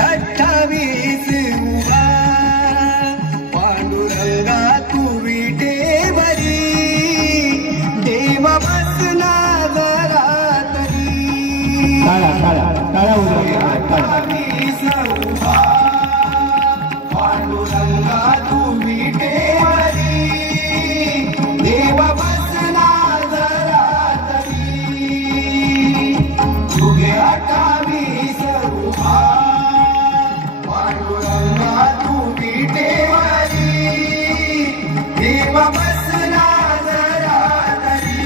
28 उभा पांडुरंगा तू विटेवरी देव बसना जरा तरी 28 उभा पांडुरंगा तू विटेवरी देव बसना जरा तरी युगे 28 उभा पांडुरंगा तू विटेवरी देव बसना जरा तरी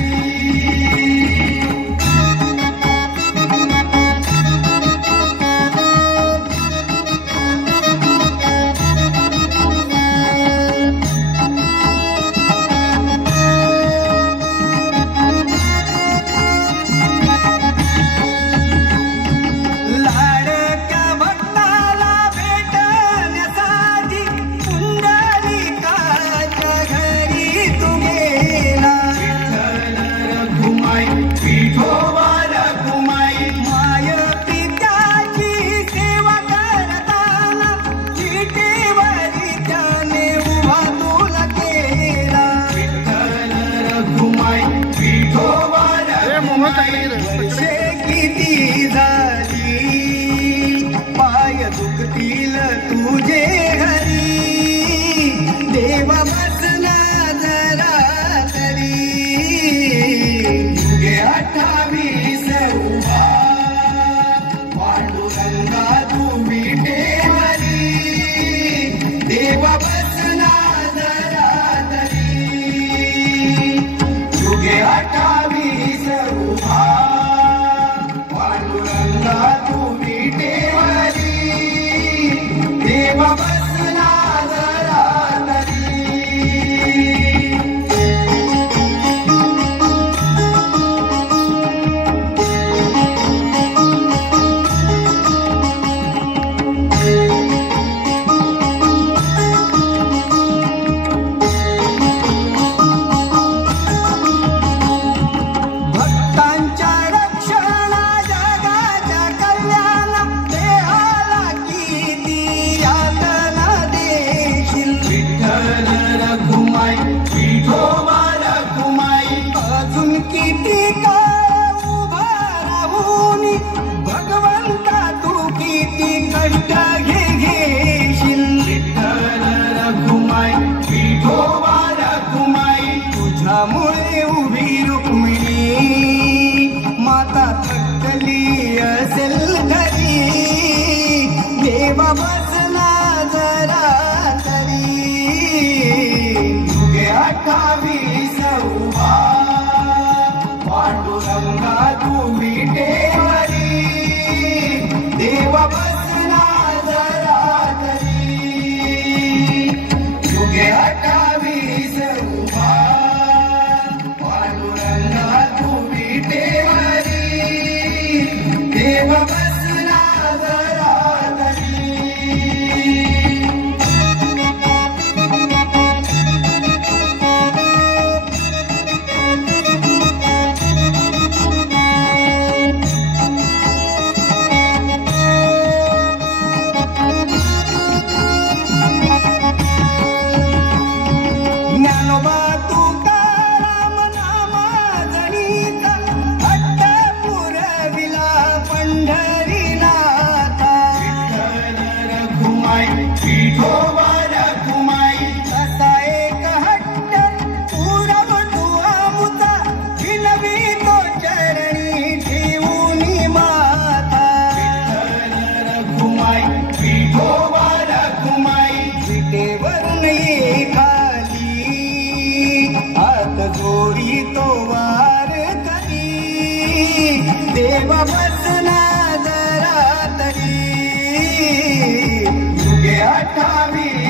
किती झाली पाय दुखतील तुझे घरी देव बसला जरा तरी युगे 28 उभा पांडुरंगा तू विटेवरी देव बसला जरा तरी युगे 28 उभा पांडुरंगा तू विटेवरी देव बसला जरा तरी भक्तांच्या रक्षणा जगाच्या कल्याण देहाला किती यातना देशील विठ्ठल रखुमाई विठोबा रखुमाई अजून किती काळ उभा राहून भगवंता तू किती कष्ट घेशील विठ्ठल रखुमाई विठोबा रखुमाई तुझ्यामुळे उभी रुक्मिणी माता थकली असेल घरी देव बसला जरा तरी युगे 28 उभा पांडुरंगा तू विटेवरी देव बसला जरा तरी युगे 28 उभा पांडुरंगा तू विटेवरी देव बसला जरा तरी ज्ञानोबा तुकाराम नामा जनिता हट्ट पुरविला पंढरीनाथा विठ्ठल रखुमाई विठोबा रखुमाई असा एक हट्ट पुरवतो अमुता विनवी तो चरणी ठेवूनी माता विठ्ठल रखुमाई विठोबा रखुमाई विटेवरून ये खाली हात जोडी तो वार करी देव बसला जरा तरी युगे 28